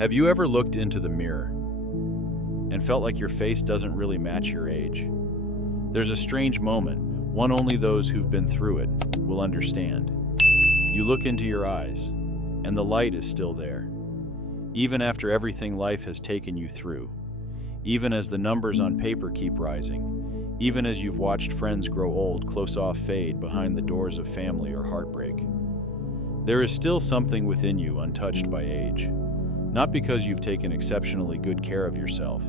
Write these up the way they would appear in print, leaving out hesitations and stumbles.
Have you ever looked into the mirror and felt like your face doesn't really match your age? There's a strange moment, one only those who've been through it will understand. You look into your eyes, and the light is still there. Even after everything life has taken you through, even as the numbers on paper keep rising, even as you've watched friends grow old, close off, fade behind the doors of family or heartbreak, there is still something within you untouched by age. Not because you've taken exceptionally good care of yourself,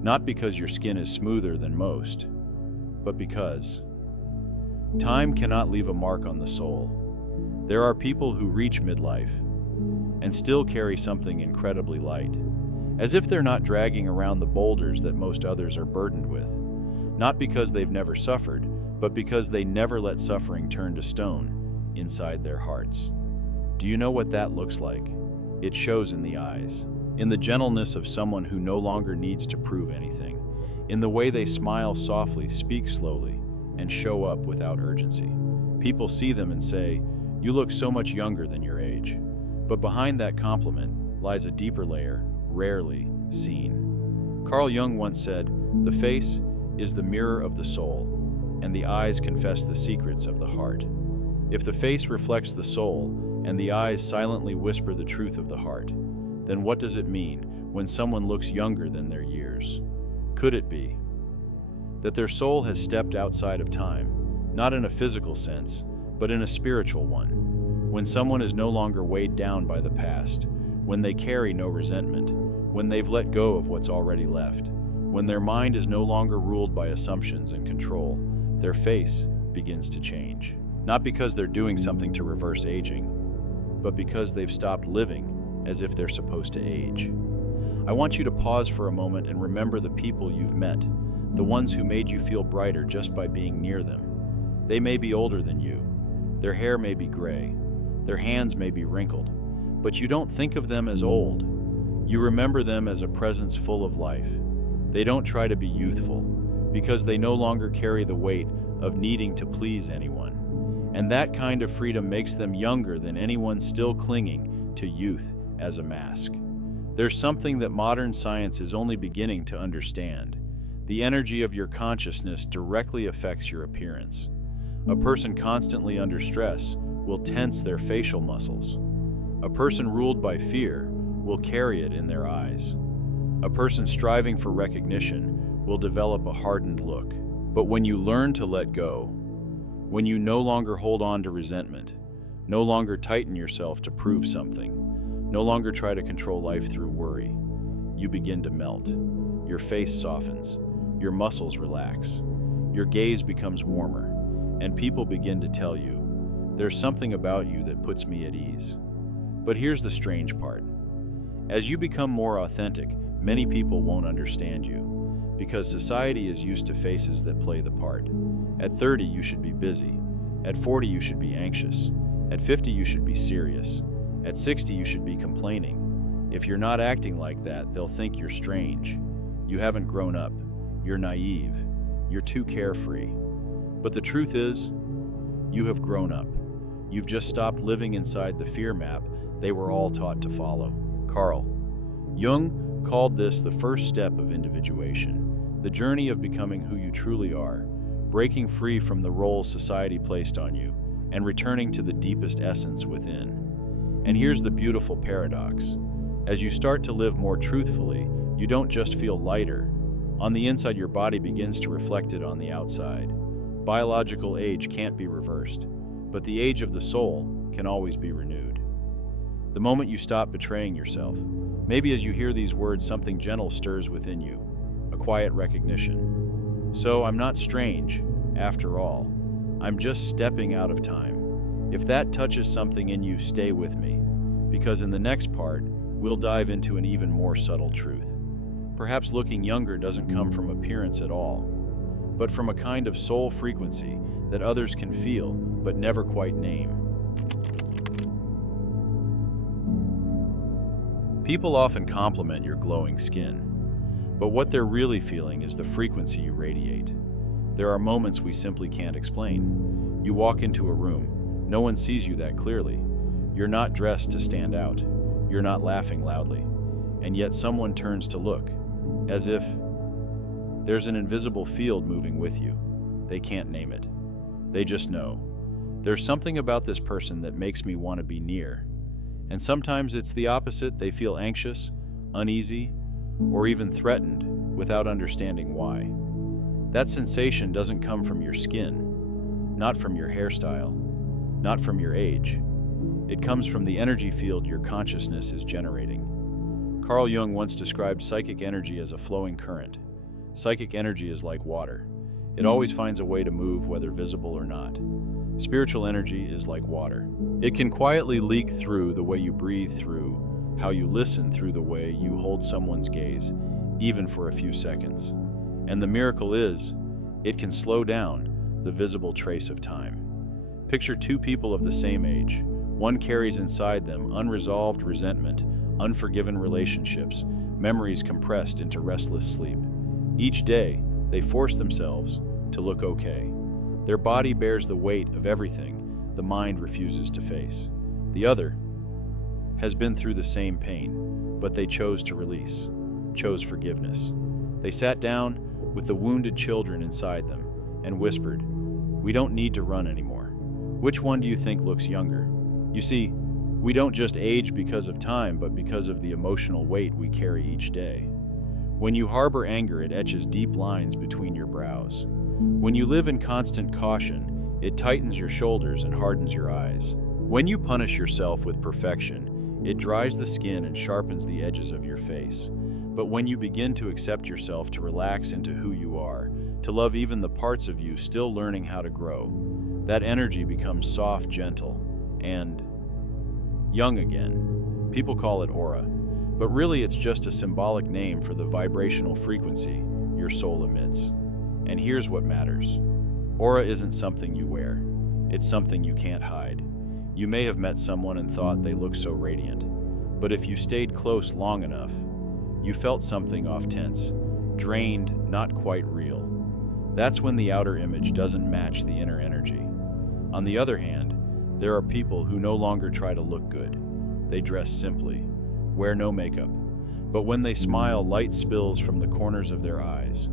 not because your skin is smoother than most, but because time cannot leave a mark on the soul. There are people who reach midlife and still carry something incredibly light, as if they're not dragging around the boulders that most others are burdened with, not because they've never suffered, but because they never let suffering turn to stone inside their hearts. Do you know what that looks like? It shows in the eyes, in the gentleness of someone who no longer needs to prove anything, in the way they smile softly, speak slowly, and show up without urgency. People see them and say, "You look so much younger than your age." But behind that compliment lies a deeper layer, rarely seen. Carl Jung once said, "The face is the mirror of the soul, and the eyes confess the secrets of the heart." If the face reflects the soul, and the eyes silently whisper the truth of the heart, then what does it mean when someone looks younger than their years? Could it be that their soul has stepped outside of time, not in a physical sense, but in a spiritual one? When someone is no longer weighed down by the past, when they carry no resentment, when they've let go of what's already left, when their mind is no longer ruled by assumptions and control, their face begins to change. Not because they're doing something to reverse aging, but because they've stopped living as if they're supposed to age. I want you to pause for a moment and remember the people you've met, the ones who made you feel brighter just by being near them. They may be older than you, their hair may be gray, their hands may be wrinkled, but you don't think of them as old. You remember them as a presence full of life. They don't try to be youthful, because they no longer carry the weight of needing to please anyone. And that kind of freedom makes them younger than anyone still clinging to youth as a mask. There's something that modern science is only beginning to understand. The energy of your consciousness directly affects your appearance. A person constantly under stress will tense their facial muscles. A person ruled by fear will carry it in their eyes. A person striving for recognition will develop a hardened look. But when you learn to let go, when you no longer hold on to resentment, no longer tighten yourself to prove something, no longer try to control life through worry, you begin to melt. Your face softens, your muscles relax, your gaze becomes warmer, and people begin to tell you, "There's something about you that puts me at ease." But here's the strange part. As you become more authentic, many people won't understand you, because society is used to faces that play the part. At 30, you should be busy. At 40, you should be anxious. At 50, you should be serious. At 60, you should be complaining. If you're not acting like that, they'll think you're strange. You haven't grown up. You're naive. You're too carefree. But the truth is, you have grown up. You've just stopped living inside the fear map they were all taught to follow. Carl Jung called this the first step of individuation, the journey of becoming who you truly are, breaking free from the roles society placed on you, and returning to the deepest essence within. And here's the beautiful paradox. As you start to live more truthfully, you don't just feel lighter. On the inside, your body begins to reflect it on the outside. Biological age can't be reversed, but the age of the soul can always be renewed. The moment you stop betraying yourself, maybe as you hear these words, something gentle stirs within you, a quiet recognition. So I'm not strange, after all. I'm just stepping out of time. If that touches something in you, stay with me, because in the next part, we'll dive into an even more subtle truth. Perhaps looking younger doesn't come from appearance at all, but from a kind of soul frequency that others can feel but never quite name. People often compliment your glowing skin, but what they're really feeling is the frequency you radiate. There are moments we simply can't explain. You walk into a room, no one sees you that clearly. You're not dressed to stand out. You're not laughing loudly. and yet someone turns to look, as if there's an invisible field moving with you. They can't name it. They just know. There's something about this person that makes me want to be near. And sometimes it's the opposite. They feel anxious, uneasy, or even threatened without understanding why. That sensation doesn't come from your skin, not from your hairstyle, not from your age. It comes from the energy field your consciousness is generating. Carl Jung once described psychic energy as a flowing current. Psychic energy is like water. It always finds a way to move, whether visible or not. Spiritual energy is like water. It can quietly leak through the way you breathe, through how you listen, through the way you hold someone's gaze, even for a few seconds. And the miracle is, it can slow down the visible trace of time. Picture two people of the same age. One carries inside them unresolved resentment, unforgiven relationships, memories compressed into restless sleep. Each day, they force themselves to look okay. Their body bears the weight of everything the mind refuses to face. The other has been through the same pain, but they chose to release, chose forgiveness. They sat down with the wounded children inside them and whispered, "We don't need to run anymore." Which one do you think looks younger? You see, we don't just age because of time, but because of the emotional weight we carry each day. When you harbor anger, it etches deep lines between your brows. When you live in constant caution, it tightens your shoulders and hardens your eyes. When you punish yourself with perfection, it dries the skin and sharpens the edges of your face. But when you begin to accept yourself, to relax into who you are, to love even the parts of you still learning how to grow, that energy becomes soft, gentle, and young again. People call it aura, but really it's just a symbolic name for the vibrational frequency your soul emits. And here's what matters. Aura isn't something you wear. It's something you can't hide. You may have met someone and thought they looked so radiant, but if you stayed close long enough, you felt something off, tense, drained, not quite real. That's when the outer image doesn't match the inner energy. On the other hand, there are people who no longer try to look good. They dress simply, wear no makeup, but when they smile, light spills from the corners of their eyes.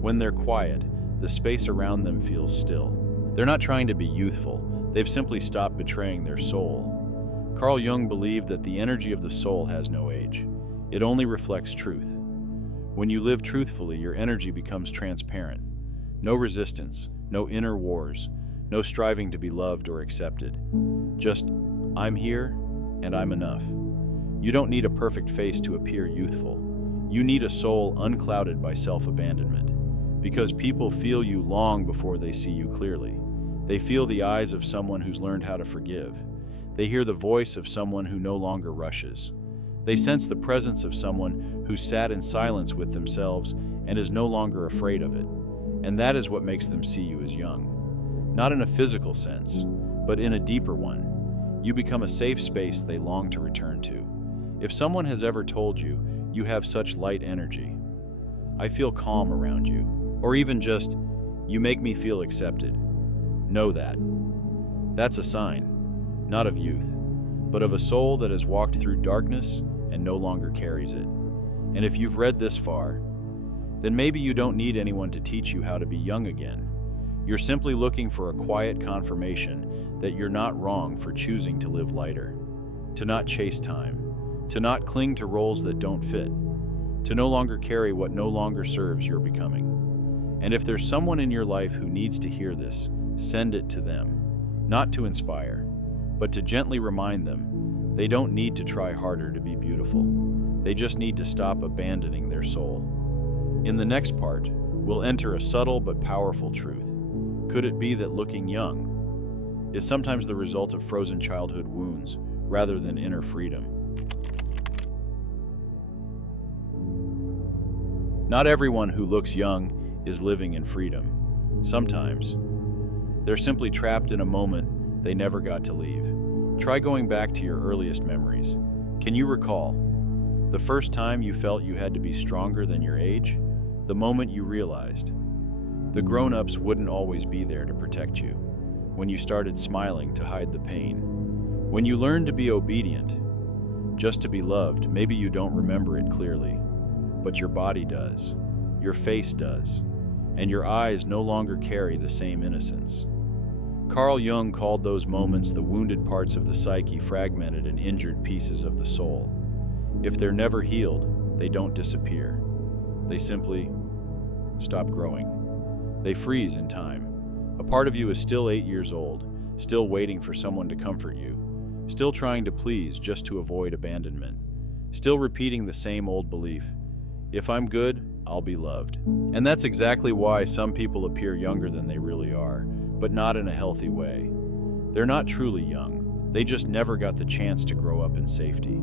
When they're quiet, the space around them feels still. They're not trying to be youthful, they've simply stopped betraying their soul. Carl Jung believed that the energy of the soul has no age. It only reflects truth. When you live truthfully, your energy becomes transparent. No resistance, no inner wars, no striving to be loved or accepted. Just, I'm here and I'm enough. You don't need a perfect face to appear youthful. You need a soul unclouded by self-abandonment. Because people feel you long before they see you clearly. They feel the eyes of someone who's learned how to forgive. They hear the voice of someone who no longer rushes. They sense the presence of someone who sat in silence with themselves and is no longer afraid of it. And that is what makes them see you as young. Not in a physical sense, but in a deeper one. You become a safe space they long to return to. If someone has ever told you, "You have such light energy," "I feel calm around you," or even just, "You make me feel accepted," know that. That's a sign, not of youth, but of a soul that has walked through darkness and no longer carries it. And if you've read this far, then maybe you don't need anyone to teach you how to be young again. You're simply looking for a quiet confirmation that you're not wrong for choosing to live lighter, to not chase time, to not cling to roles that don't fit, to no longer carry what no longer serves your becoming. And if there's someone in your life who needs to hear this, send it to them, not to inspire, but to gently remind them they don't need to try harder to be beautiful. They just need to stop abandoning their soul. In the next part, we'll enter a subtle but powerful truth. Could it be that looking young is sometimes the result of frozen childhood wounds rather than inner freedom? Not everyone who looks young is living in freedom. Sometimes they're simply trapped in a moment they never got to leave. Try going back to your earliest memories. Can you recall the first time you felt you had to be stronger than your age? The moment you realized the grown-ups wouldn't always be there to protect you. When you started smiling to hide the pain. When you learned to be obedient just to be loved. Maybe you don't remember it clearly, but your body does, your face does, and your eyes no longer carry the same innocence. Carl Jung called those moments the wounded parts of the psyche, fragmented and injured pieces of the soul. If they're never healed, they don't disappear. They simply stop growing. They freeze in time. A part of you is still 8 years old, still waiting for someone to comfort you, still trying to please just to avoid abandonment, still repeating the same old belief, if I'm good, I'll be loved. And that's exactly why some people appear younger than they really are, but not in a healthy way. They're not truly young. They just never got the chance to grow up in safety.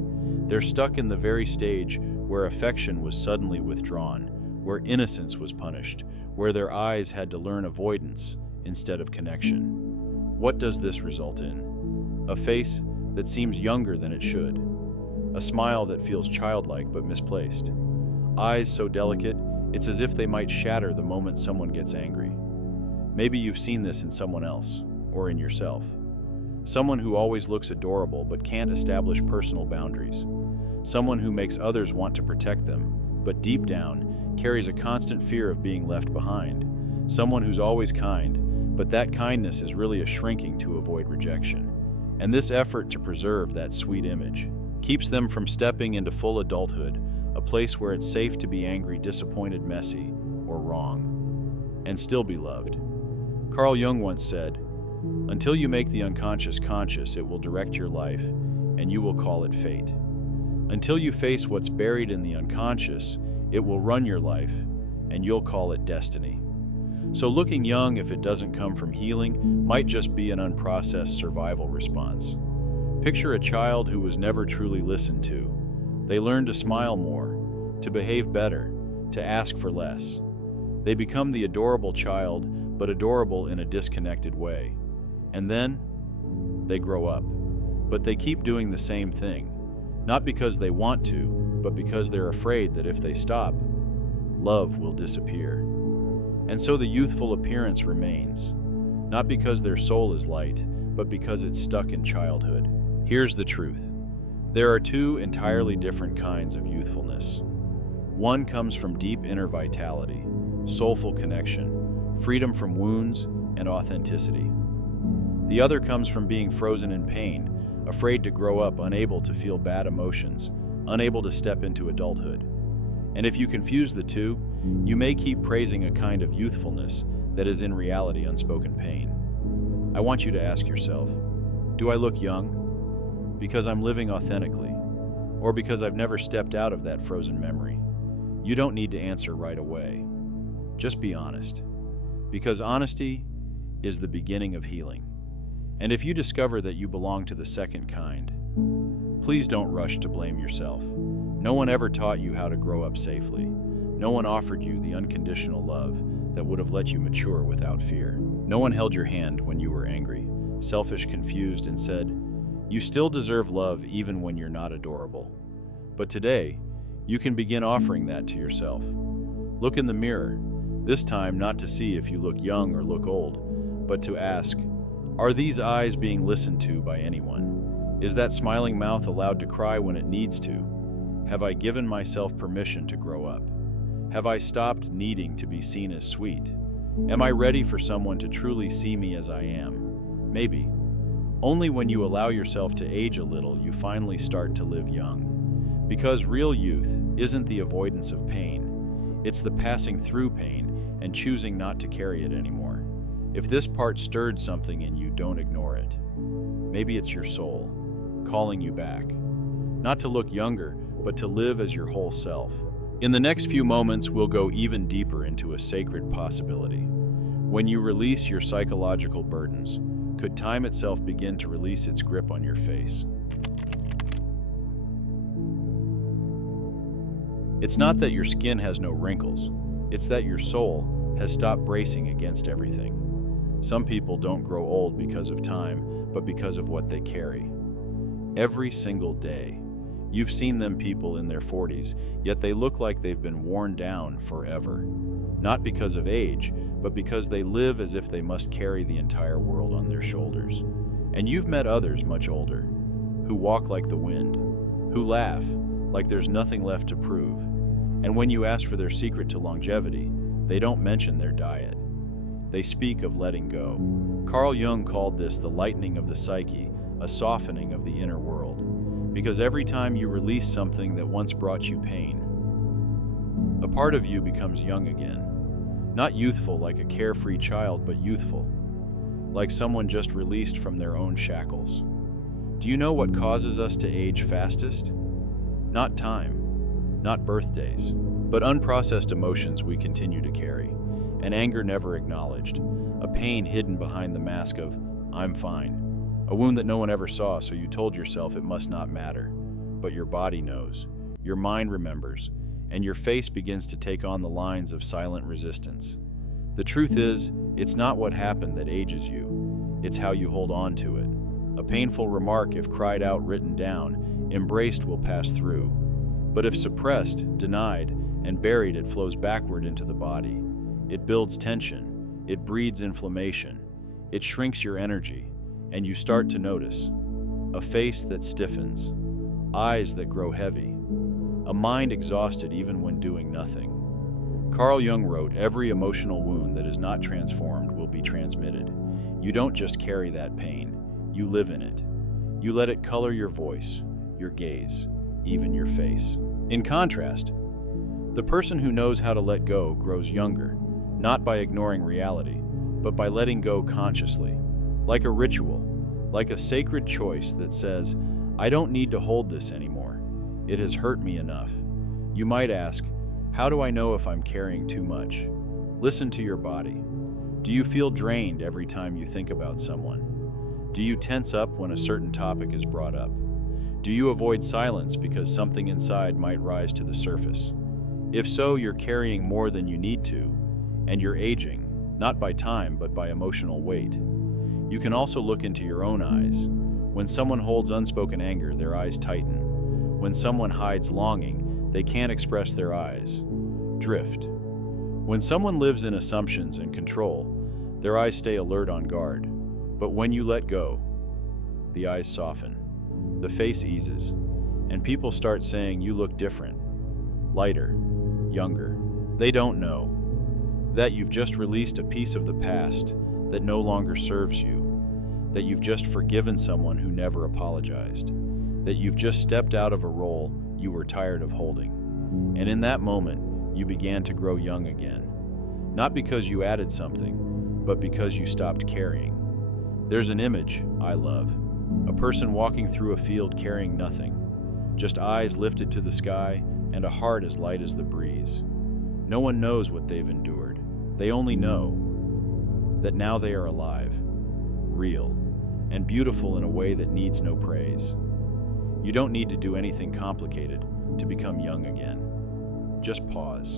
They're stuck in the very stage where affection was suddenly withdrawn, where innocence was punished, where their eyes had to learn avoidance instead of connection. What does this result in? A face that seems younger than it should. A smile that feels childlike but misplaced. Eyes so delicate, it's as if they might shatter the moment someone gets angry. Maybe you've seen this in someone else, or in yourself. Someone who always looks adorable but can't establish personal boundaries. Someone who makes others want to protect them, but deep down carries a constant fear of being left behind. Someone who's always kind, but that kindness is really a shrinking to avoid rejection. And this effort to preserve that sweet image keeps them from stepping into full adulthood, a place where it's safe to be angry, disappointed, messy, or wrong, and still be loved. Carl Jung once said, "Until you make the unconscious conscious, it will direct your life, and you will call it fate. Until you face what's buried in the unconscious, it will run your life, and you'll call it destiny." So looking young, if it doesn't come from healing, might just be an unprocessed survival response. Picture a child who was never truly listened to. They learn to smile more, to behave better, to ask for less. They become the adorable child, but adorable in a disconnected way. And then, they grow up. But they keep doing the same thing, not because they want to, but because they're afraid that if they stop, love will disappear. And so the youthful appearance remains, not because their soul is light, but because it's stuck in childhood. Here's the truth. There are two entirely different kinds of youthfulness. One comes from deep inner vitality, soulful connection, freedom from wounds, and authenticity. The other comes from being frozen in pain, afraid to grow up, unable to feel bad emotions, unable to step into adulthood. And if you confuse the two, you may keep praising a kind of youthfulness that is in reality unspoken pain. I want you to ask yourself, do I look young? Because I'm living authentically, or because I've never stepped out of that frozen memory? You don't need to answer right away. Just be honest, because honesty is the beginning of healing. And if you discover that you belong to the second kind, please don't rush to blame yourself. No one ever taught you how to grow up safely. No one offered you the unconditional love that would have let you mature without fear. No one held your hand when you were angry, selfish, confused, and said, "You still deserve love even when you're not adorable." But today, you can begin offering that to yourself. Look in the mirror, this time not to see if you look young or look old, but to ask, are these eyes being listened to by anyone? Is that smiling mouth allowed to cry when it needs to? Have I given myself permission to grow up? Have I stopped needing to be seen as sweet? Am I ready for someone to truly see me as I am? Maybe. Only when you allow yourself to age a little, you finally start to live young. Because real youth isn't the avoidance of pain. It's the passing through pain and choosing not to carry it anymore. If this part stirred something in you, don't ignore it. Maybe it's your soul calling you back. Not to look younger, but to live as your whole self. In the next few moments, we'll go even deeper into a sacred possibility. When you release your psychological burdens, could time itself begin to release its grip on your face? It's not that your skin has no wrinkles, it's that your soul has stopped bracing against everything. Some people don't grow old because of time, but because of what they carry. Every single day, you've seen them people in their 40s, yet they look like they've been worn down forever. Not because of age, but because they live as if they must carry the entire world on their shoulders. And you've met others much older, who walk like the wind, who laugh like there's nothing left to prove. And when you ask for their secret to longevity, they don't mention their diet. They speak of letting go. Carl Jung called this the lightening of the psyche, a softening of the inner world. Because every time you release something that once brought you pain, a part of you becomes young again. Not youthful like a carefree child, but youthful, like someone just released from their own shackles. Do you know what causes us to age fastest? Not time, not birthdays, but unprocessed emotions we continue to carry. An anger never acknowledged, a pain hidden behind the mask of, I'm fine. A wound that no one ever saw, so you told yourself it must not matter. But your body knows, your mind remembers, and your face begins to take on the lines of silent resistance. The truth is, it's not what happened that ages you, it's how you hold on to it. A painful remark, if cried out, written down, embraced, will pass through. But if suppressed, denied, and buried, it flows backward into the body. It builds tension, it breeds inflammation, it shrinks your energy, and you start to notice a face that stiffens, eyes that grow heavy, a mind exhausted even when doing nothing. Carl Jung wrote, every emotional wound that is not transformed will be transmitted. You don't just carry that pain, you live in it. You let it color your voice, your gaze, even your face. In contrast, the person who knows how to let go grows younger, not by ignoring reality, but by letting go consciously, like a ritual, like a sacred choice that says, I don't need to hold this anymore. It has hurt me enough. You might ask, how do I know if I'm carrying too much? Listen to your body. Do you feel drained every time you think about someone? Do you tense up when a certain topic is brought up? Do you avoid silence because something inside might rise to the surface? If so, you're carrying more than you need to, and you're aging, not by time, but by emotional weight. You can also look into your own eyes. When someone holds unspoken anger, their eyes tighten. When someone hides longing, they can't express their eyes. Drift. When someone lives in assumptions and control, their eyes stay alert on guard. But when you let go, the eyes soften, the face eases, and people start saying you look different, lighter, younger. They don't know that you've just released a piece of the past that no longer serves you, that you've just forgiven someone who never apologized, that you've just stepped out of a role you were tired of holding. And in that moment, you began to grow young again. Not because you added something, but because you stopped carrying. There's an image I love. A person walking through a field carrying nothing, just eyes lifted to the sky and a heart as light as the breeze. No one knows what they've endured. They only know that now they are alive, real, and beautiful in a way that needs no praise. You don't need to do anything complicated to become young again. Just pause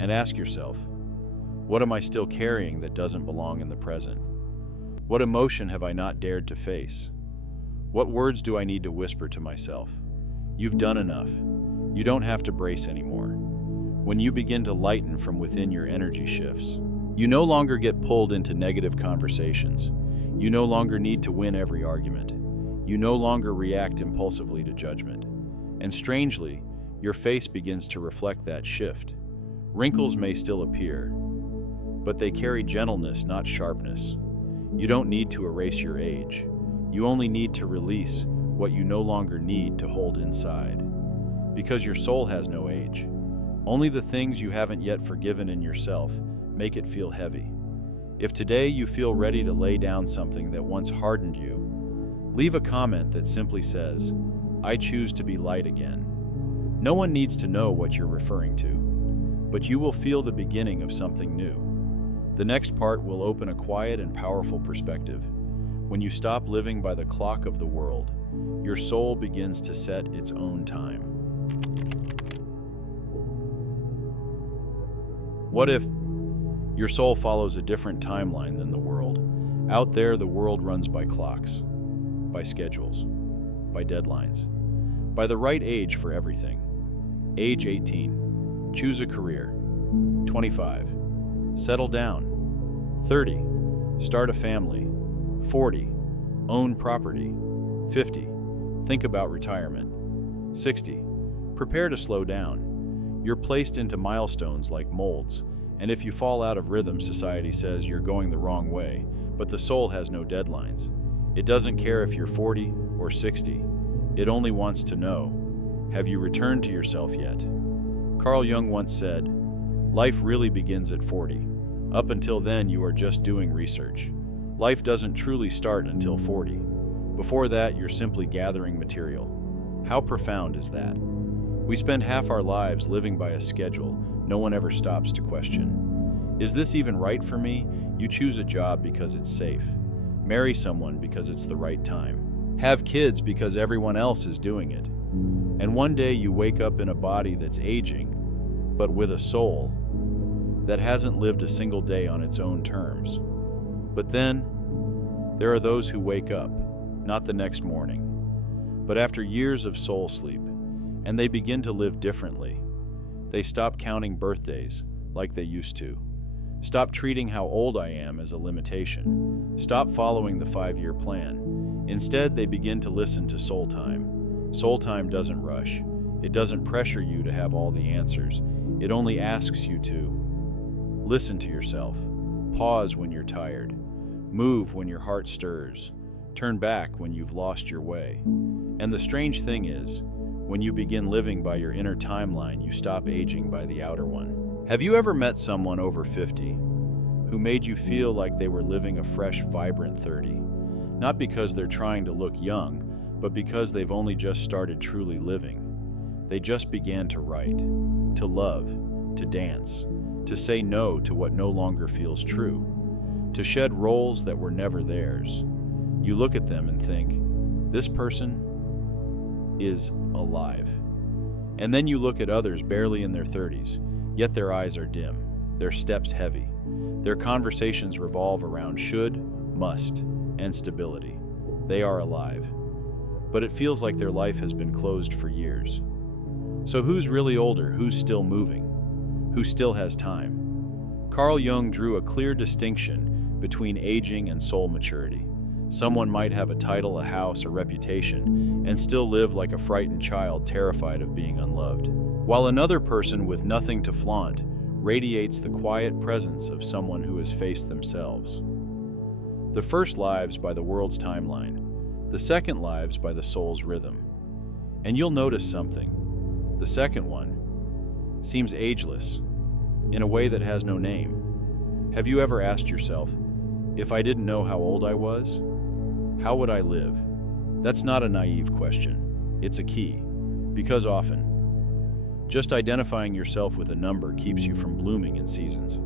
and ask yourself, what am I still carrying that doesn't belong in the present? What emotion have I not dared to face? What words do I need to whisper to myself? You've done enough. You don't have to brace anymore. When you begin to lighten from within, your energy shifts. You no longer get pulled into negative conversations. You no longer need to win every argument. You no longer react impulsively to judgment. And strangely, your face begins to reflect that shift. Wrinkles may still appear, but they carry gentleness, not sharpness. You don't need to erase your age. You only need to release what you no longer need to hold inside. Because your soul has no age. Only the things you haven't yet forgiven in yourself make it feel heavy. If today you feel ready to lay down something that once hardened you, leave a comment that simply says, I choose to be light again. No one needs to know what you're referring to, but you will feel the beginning of something new. The next part will open a quiet and powerful perspective. When you stop living by the clock of the world, your soul begins to set its own time. What if your soul follows a different timeline than the world? Out there, the world runs by clocks, by schedules, by deadlines, by the right age for everything. Age 18, choose a career. 25, settle down. 30, start a family. 40, own property. 50, think about retirement. 60. Prepare to slow down. You're placed into milestones like molds, and if you fall out of rhythm, society says you're going the wrong way, but the soul has no deadlines. It doesn't care if you're 40 or 60. It only wants to know, have you returned to yourself yet? Carl Jung once said, life really begins at 40. Up until then, you are just doing research. Life doesn't truly start until 40. Before that, you're simply gathering material. How profound is that? We spend half our lives living by a schedule no one ever stops to question. Is this even right for me? You choose a job because it's safe. Marry someone because it's the right time. Have kids because everyone else is doing it. And one day you wake up in a body that's aging, but with a soul that hasn't lived a single day on its own terms. But then, there are those who wake up, not the next morning, but after years of soul sleep, and they begin to live differently. They stop counting birthdays like they used to. Stop treating how old I am as a limitation. Stop following the 5-year plan. Instead, they begin to listen to soul time. Soul time doesn't rush. It doesn't pressure you to have all the answers. It only asks you to listen to yourself. Pause when you're tired. Move when your heart stirs. Turn back when you've lost your way. And the strange thing is, when you begin living by your inner timeline, you stop aging by the outer one. Have you ever met someone over 50 who made you feel like they were living a fresh, vibrant 30? Not because they're trying to look young, but because they've only just started truly living. They just began to write, to love, to dance, to say no to what no longer feels true, to shed roles that were never theirs. You look at them and think, this person is alive. And then you look at others barely in their 30s, yet their eyes are dim, their steps heavy. Their conversations revolve around should, must, and stability. They are alive. But it feels like their life has been closed for years. So who's really older? Who's still moving? Who still has time? Carl Jung drew a clear distinction between aging and soul maturity. Someone might have a title, a house, a reputation, and still live like a frightened child terrified of being unloved, while another person with nothing to flaunt radiates the quiet presence of someone who has faced themselves. The first lives by the world's timeline, the second lives by the soul's rhythm. And you'll notice something. The second one seems ageless, in a way that has no name. Have you ever asked yourself, if I didn't know how old I was, how would I live? That's not a naive question. It's a key. Because often, just identifying yourself with a number keeps you from blooming in seasons.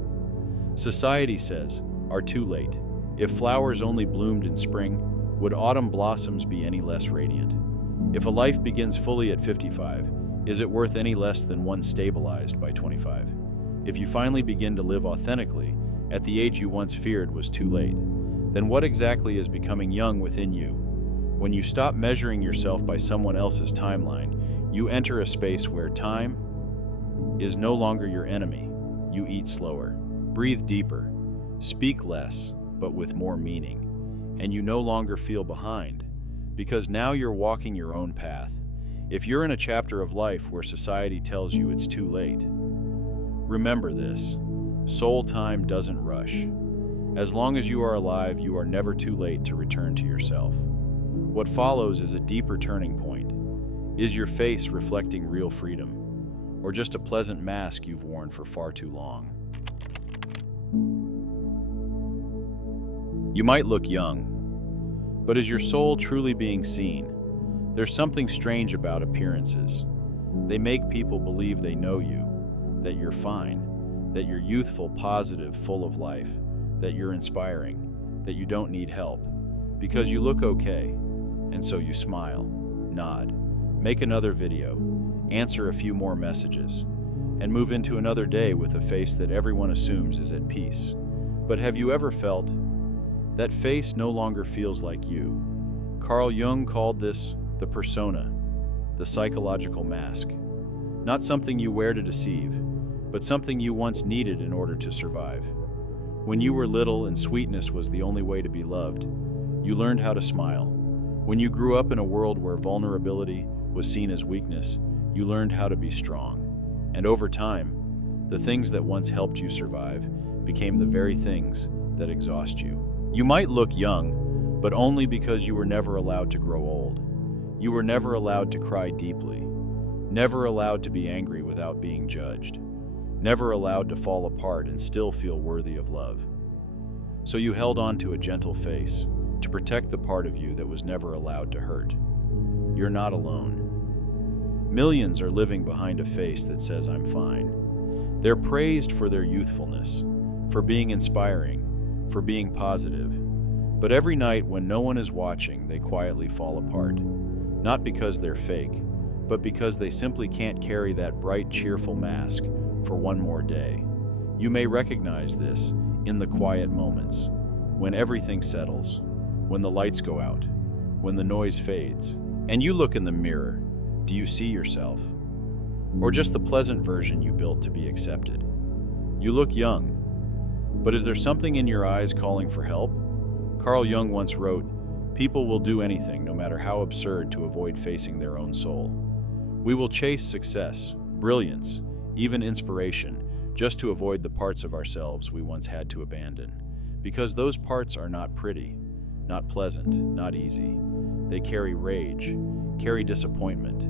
Society says, are too late. If flowers only bloomed in spring, would autumn blossoms be any less radiant? If a life begins fully at 55, is it worth any less than one stabilized by 25? If you finally begin to live authentically, at the age you once feared was too late, then what exactly is becoming young within you? When you stop measuring yourself by someone else's timeline, you enter a space where time is no longer your enemy. You eat slower, breathe deeper, speak less, but with more meaning. And you no longer feel behind, because now you're walking your own path. If you're in a chapter of life where society tells you it's too late, remember this: soul time doesn't rush. As long as you are alive, you are never too late to return to yourself. What follows is a deeper turning point. Is your face reflecting real freedom, or just a pleasant mask you've worn for far too long? You might look young, but is your soul truly being seen? There's something strange about appearances. They make people believe they know you, that you're fine, that you're youthful, positive, full of life, that you're inspiring, that you don't need help, because you look okay, and so you smile, nod, make another video, answer a few more messages, and move into another day with a face that everyone assumes is at peace. But have you ever felt that face no longer feels like you? Carl Jung called this the persona, the psychological mask. Not something you wear to deceive, but something you once needed in order to survive. When you were little and sweetness was the only way to be loved, you learned how to smile. When you grew up in a world where vulnerability, was seen as weakness, you learned how to be strong. And over time, the things that once helped you survive became the very things that exhaust you. You might look young, but only because you were never allowed to grow old. You were never allowed to cry deeply, never allowed to be angry without being judged, never allowed to fall apart and still feel worthy of love. So you held on to a gentle face to protect the part of you that was never allowed to hurt. You're not alone. Millions are living behind a face that says, "I'm fine." They're praised for their youthfulness, for being inspiring, for being positive. But every night when no one is watching, they quietly fall apart. Not because they're fake, but because they simply can't carry that bright, cheerful mask for one more day. You may recognize this in the quiet moments, when everything settles, when the lights go out, when the noise fades, and you look in the mirror. Do you see yourself? Or just the pleasant version you built to be accepted? You look young, but is there something in your eyes calling for help? Carl Jung once wrote, "People will do anything, no matter how absurd, to avoid facing their own soul." We will chase success, brilliance, even inspiration, just to avoid the parts of ourselves we once had to abandon. Because those parts are not pretty, not pleasant, not easy. They carry rage, carry disappointment,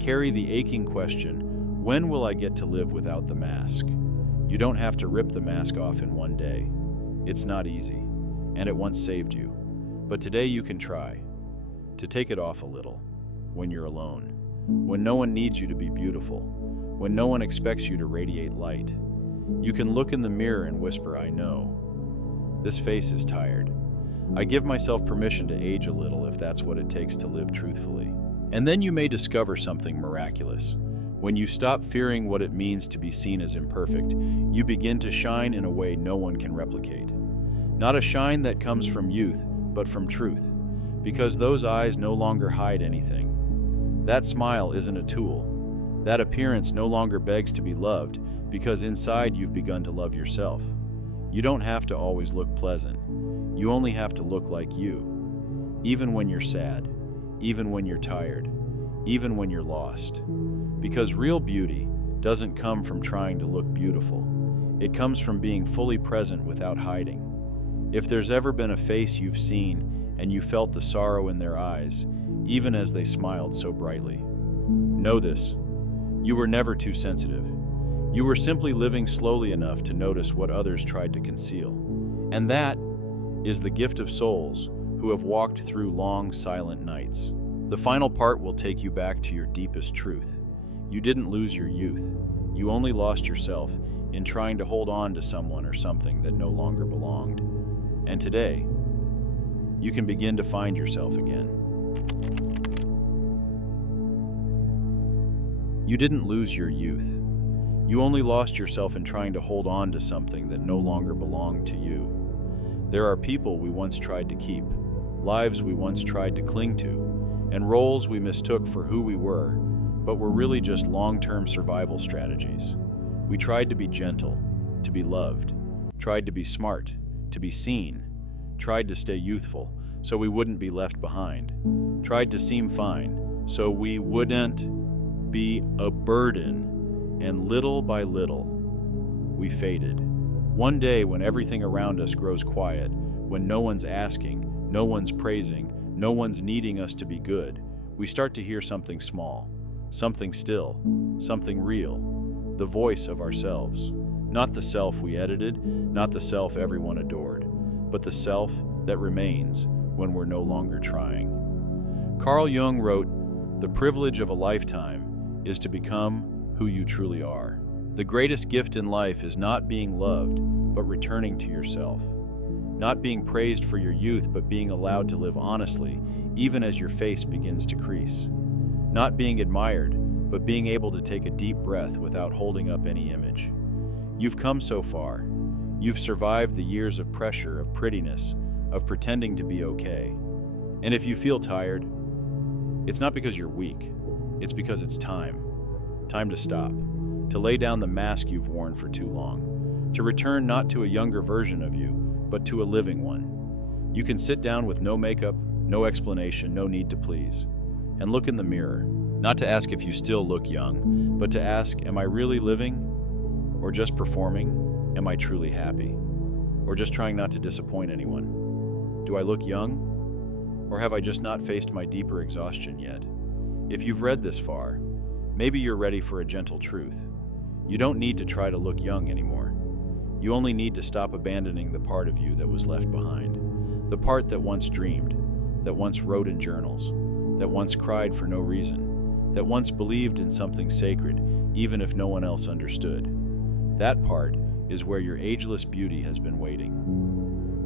carry the aching question, when will I get to live without the mask? You don't have to rip the mask off in one day. It's not easy, and it once saved you. But today you can try to take it off a little when you're alone, when no one needs you to be beautiful, when no one expects you to radiate light. You can look in the mirror and whisper, "I know. This face is tired. I give myself permission to age a little if that's what it takes to live truthfully." And then you may discover something miraculous. When you stop fearing what it means to be seen as imperfect, you begin to shine in a way no one can replicate. Not a shine that comes from youth, but from truth, because those eyes no longer hide anything. That smile isn't a tool. That appearance no longer begs to be loved, because inside you've begun to love yourself. You don't have to always look pleasant. You only have to look like you. Even when you're sad, even when you're tired, even when you're lost. Because real beauty doesn't come from trying to look beautiful. It comes from being fully present without hiding. If there's ever been a face you've seen and you felt the sorrow in their eyes, even as they smiled so brightly, know this: you were never too sensitive. You were simply living slowly enough to notice what others tried to conceal. And that is the gift of souls who have walked through long, silent nights. The final part will take you back to your deepest truth. You didn't lose your youth. You only lost yourself in trying to hold on to someone or something that no longer belonged. And today, you can begin to find yourself again. You didn't lose your youth. You only lost yourself in trying to hold on to something that no longer belonged to you. There are people we once tried to keep, lives we once tried to cling to, and roles we mistook for who we were, but were really just long-term survival strategies. We tried to be gentle, to be loved, tried to be smart, to be seen, tried to stay youthful so we wouldn't be left behind, tried to seem fine so we wouldn't be a burden, and little by little, we faded. One day when everything around us grows quiet, when no one's asking, no one's praising, no one's needing us to be good, we start to hear something small, something still, something real, the voice of ourselves. Not the self we edited, not the self everyone adored, but the self that remains when we're no longer trying. Carl Jung wrote, "The privilege of a lifetime is to become who you truly are. The greatest gift in life is not being loved, but returning to yourself. Not being praised for your youth, but being allowed to live honestly, even as your face begins to crease. Not being admired, but being able to take a deep breath without holding up any image. You've come so far. You've survived the years of pressure, of prettiness, of pretending to be okay. And if you feel tired, it's not because you're weak. It's because it's time. Time to stop. To lay down the mask you've worn for too long. To return not to a younger version of you, but to a living one. You can sit down with no makeup, no explanation, no need to please. and look in the mirror, not to ask if you still look young, but to ask, am I really living? Or just performing? Am I truly happy? Or just trying not to disappoint anyone? Do I look young? Or have I just not faced my deeper exhaustion yet? If you've read this far, maybe you're ready for a gentle truth. You don't need to try to look young anymore. You only need to stop abandoning the part of you that was left behind. The part that once dreamed, that once wrote in journals, that once cried for no reason, that once believed in something sacred, even if no one else understood. That part is where your ageless beauty has been waiting.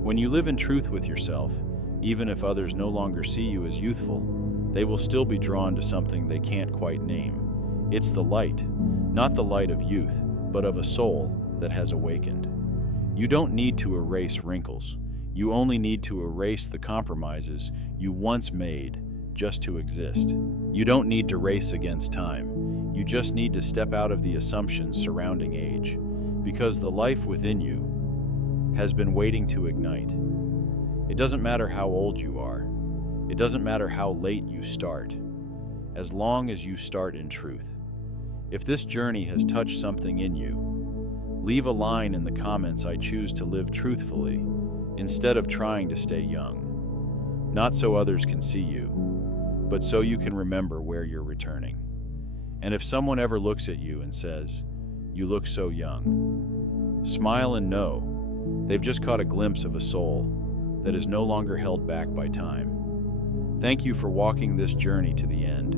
When you live in truth with yourself, even if others no longer see you as youthful, they will still be drawn to something they can't quite name. It's the light, not the light of youth, but of a soul that has awakened. You don't need to erase wrinkles. You only need to erase the compromises you once made just to exist. You don't need to race against time. You just need to step out of the assumptions surrounding age, because the life within you has been waiting to ignite. It doesn't matter how old you are. It doesn't matter how late you start, as long as you start in truth. If this journey has touched something in you, leave a line in the comments. I choose to live truthfully instead of trying to stay young. Not so others can see you, but so you can remember where you're returning. And if someone ever looks at you and says, "You look so young," smile and know they've just caught a glimpse of a soul that is no longer held back by time. Thank you for walking this journey to the end.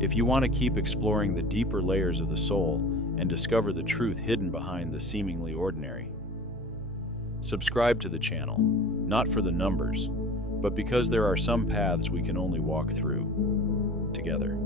If you want to keep exploring the deeper layers of the soul and discover the truth hidden behind the seemingly ordinary, subscribe to the channel, not for the numbers, but because there are some paths we can only walk through together.